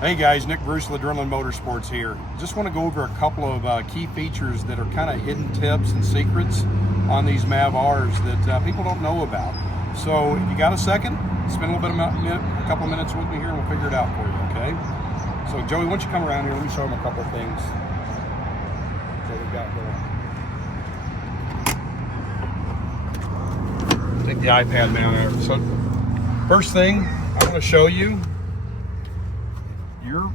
Hey guys, Nick Bruce with Adrenaline Motorsports here. Just want to go over a couple of key features that are kind of hidden tips and secrets on these Mav Rs that people don't know about. So if you got a second, spend a couple of minutes with me here and we'll figure it out for you, okay? So Joey, why don't you come around here, let me show them a couple of things that we got going. Take the iPad down there. So first thing I want to show you, your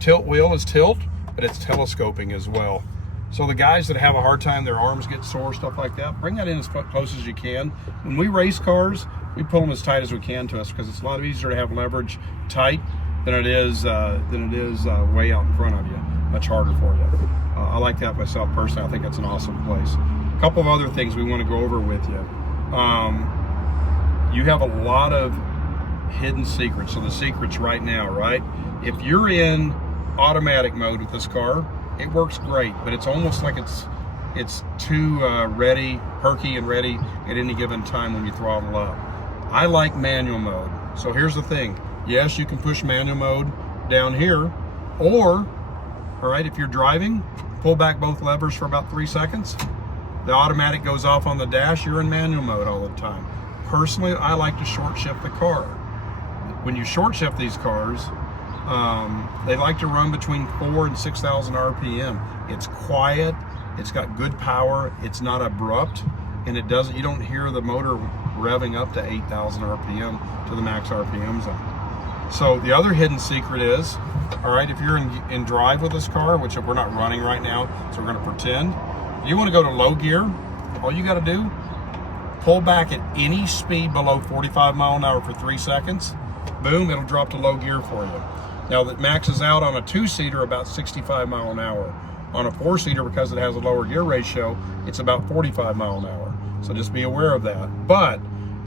tilt wheel is tilt, but it's telescoping as well. So the guys that have a hard time, their arms get sore, stuff like that, bring that in as close as you can. When we race cars, we pull them as tight as we can to us because it's a lot easier to have leverage tight than it is way out in front of you. Much harder for you. I like that myself personally. I think that's an awesome place. A couple of other things we want to go over with you. You have a lot of hidden secrets. So the secrets right now, right? If you're in automatic mode with this car, it works great, but it's almost like it's too perky and ready at any given time when you throttle up. I like manual mode. So here's the thing. Yes, you can push manual mode down here, or, all right, if you're driving, pull back both levers for about 3 seconds. The automatic goes off on the dash. You're in manual mode all the time. Personally, I like to short shift the car. When you short shift these cars, they like to run between 4,000 and 6,000 RPM. It's quiet, it's got good power, it's not abrupt, and you don't hear the motor revving up to 8,000 RPM to the max RPM zone. So the other hidden secret is, all right, if you're in drive with this car, which we're not running right now, so we're gonna pretend, you wanna go to low gear, all you gotta do, pull back at any speed below 45 mile an hour for 3 seconds, boom, it'll drop to low gear for you. Now that maxes out on a 2-seater about 65 mile an hour. On a 4-seater, because it has a lower gear ratio, it's about 45 mile an hour. So just be aware of that. But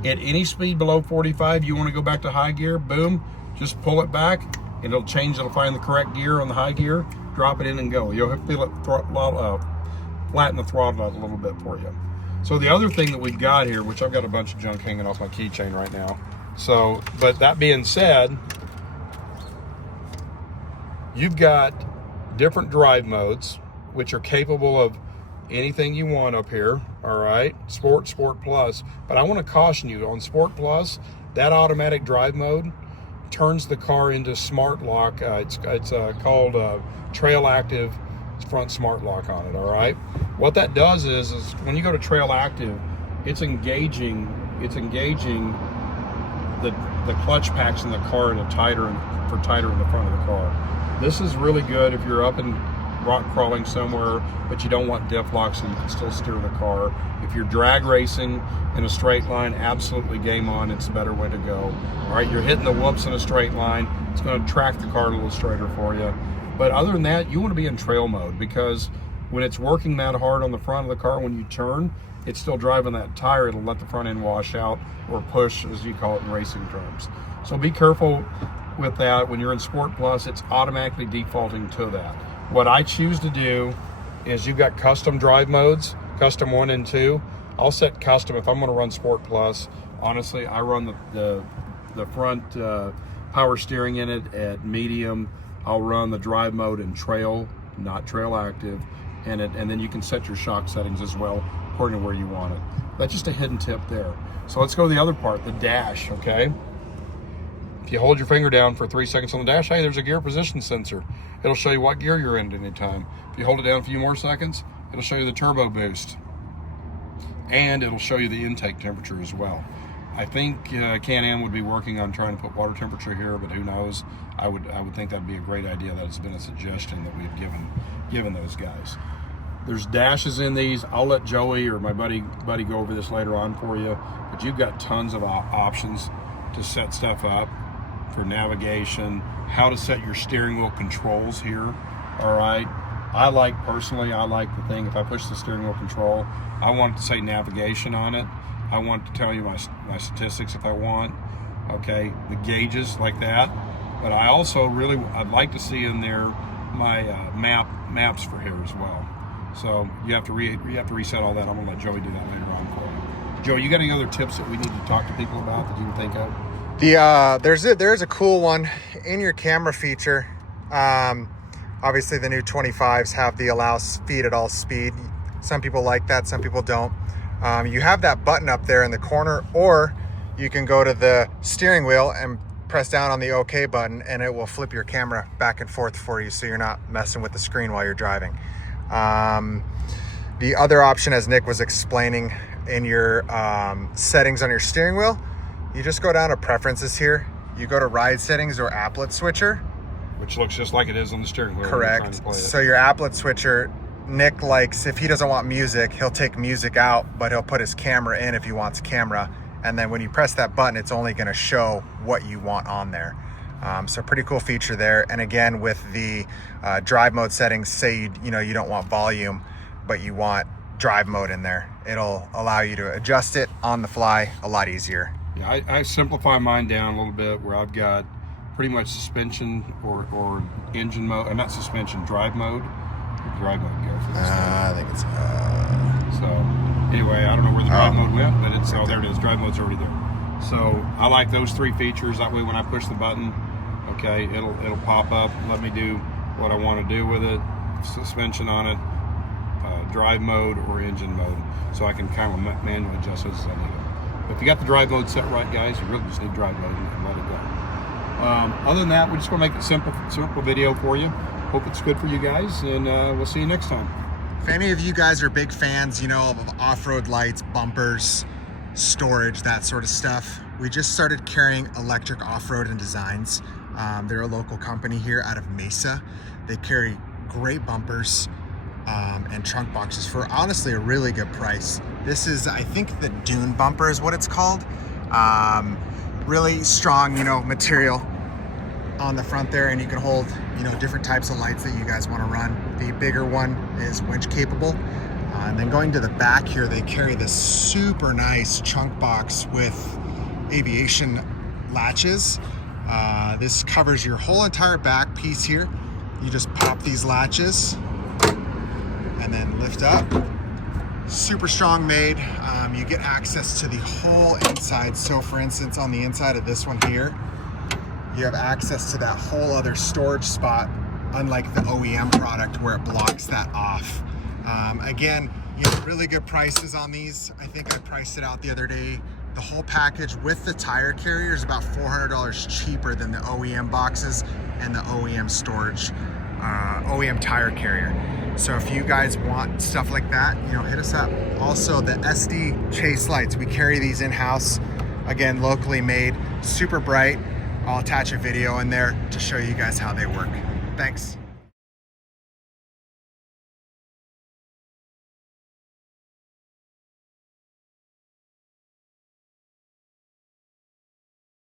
at any speed below 45, you want to go back to high gear, boom, just pull it back, and it'll find the correct gear on the high gear, drop it in and go. You'll feel it flatten the throttle out a little bit for you. So the other thing that we've got here, which I've got a bunch of junk hanging off my keychain right now. So, but that being said, you've got different drive modes, which are capable of anything you want up here, all right? Sport, Sport Plus. But I want to caution you, on Sport Plus, that automatic drive mode turns the car into smart lock. It's called Trail Active front smart lock on it, all right? What that does is when you go to Trail Active, it's engaging the clutch packs in the car in tighter in the front of the car. This is really good if you're up and rock crawling somewhere, but you don't want diff lock, so you can still steer the car. If you're drag racing in a straight line, absolutely game on. It's a better way to go. All right, you're hitting the whoops in a straight line. It's going to track the car a little straighter for you. But other than that, you want to be in trail mode, because when it's working that hard on the front of the car, when you turn, it's still driving that tire. It'll let the front end wash out, or push, as you call it in racing terms. So be careful with that. When you're in Sport Plus, it's automatically defaulting to that. What I choose to do is, you've got custom drive modes, custom 1 and 2. I'll set custom if I'm going to run Sport Plus. Honestly, I run the front power steering in it at medium. I'll run the drive mode in trail, not Trail Active, and then you can set your Shox settings as well according to where you want it. That's just a hidden tip there. So let's go to the other part, the dash, okay? If you hold your finger down for 3 seconds on the dash, hey, there's a gear position sensor. It'll show you what gear you're in at any time. If you hold it down a few more seconds, it'll show you the turbo boost. And it'll show you the intake temperature as well. I think Can-Am would be working on trying to put water temperature here, but who knows? I would think that'd be a great idea. That has been a suggestion that we've given those guys. There's dashes in these. I'll let Joey or my buddy go over this later on for you, but you've got tons of options to set stuff up for navigation, how to set your steering wheel controls here, all right? Personally, I like the thing, if I push the steering wheel control, I want it to say navigation on it. I want to tell you my statistics if I want, okay? The gauges like that. But I also I'd like to see in there my maps for here as well. So you have to reset all that. I'm gonna let Joey do that later on for you. Joey, you got any other tips that we need to talk to people about that you can think of? There's a cool one in your camera feature. Obviously the new 25s have the allow feed at all speed. Some people like that, some people don't. You have that button up there in the corner, or you can go to the steering wheel and press down on the OK button, and it will flip your camera back and forth for you, so you're not messing with the screen while you're driving. The other option, as Nick was explaining, in your settings on your steering wheel, you just go down to preferences here. You go to ride settings or applet switcher. Which looks just like it is on the steering wheel. Correct. So your applet switcher, Nick likes, if he doesn't want music, he'll take music out, but he'll put his camera in if he wants camera. And then when you press that button, it's only going to show what you want on there. So pretty cool feature there. And again, with the drive mode settings, say you don't want volume, but you want drive mode in there, it'll allow you to adjust it on the fly a lot easier. Yeah, I simplify mine down a little bit, where I've got pretty much suspension or engine mode, not suspension, drive mode. Drive mode go for this. I think it's so anyway, I don't know where the drive mode went, but it's there. It is. Drive mode's already there. So I like those three features. That way, when I push the button, okay, it'll pop up, let me do what I want to do with it. Suspension on it, drive mode or engine mode, so I can kind of manually adjust those as I need them. But if you got the drive mode set right, guys, you really just need drive mode and let it go. Other than that, we're just going to make a simple video for you. Hope it's good for you guys, and we'll see you next time. If any of you guys are big fans, of off-road lights, bumpers, storage, that sort of stuff, we just started carrying Electric Off-Road and Designs. They're a local company here out of Mesa. They carry great bumpers and trunk boxes for honestly a really good price. This is, I think, the Dune bumper is what it's called. Really strong, material on the front there, and you can hold, different types of lights that you guys want to run. The bigger one is winch capable. And then going to the back here, they carry this super nice trunk box with aviation latches. This covers your whole entire back piece here. You just pop these latches and then lift up. Super strong made. You get access to the whole inside. So for instance, on the inside of this one here, you have access to that whole other storage spot, unlike the OEM product where it blocks that off. Again, really good prices on these. I think I priced it out the other day. The whole package with the tire carrier is about $400 cheaper than the OEM boxes and the OEM storage, OEM tire carrier. So if you guys want stuff like that, hit us up. Also, the SD chase lights, we carry these in-house. Again, locally made, super bright. I'll attach a video in there to show you guys how they work. Thanks.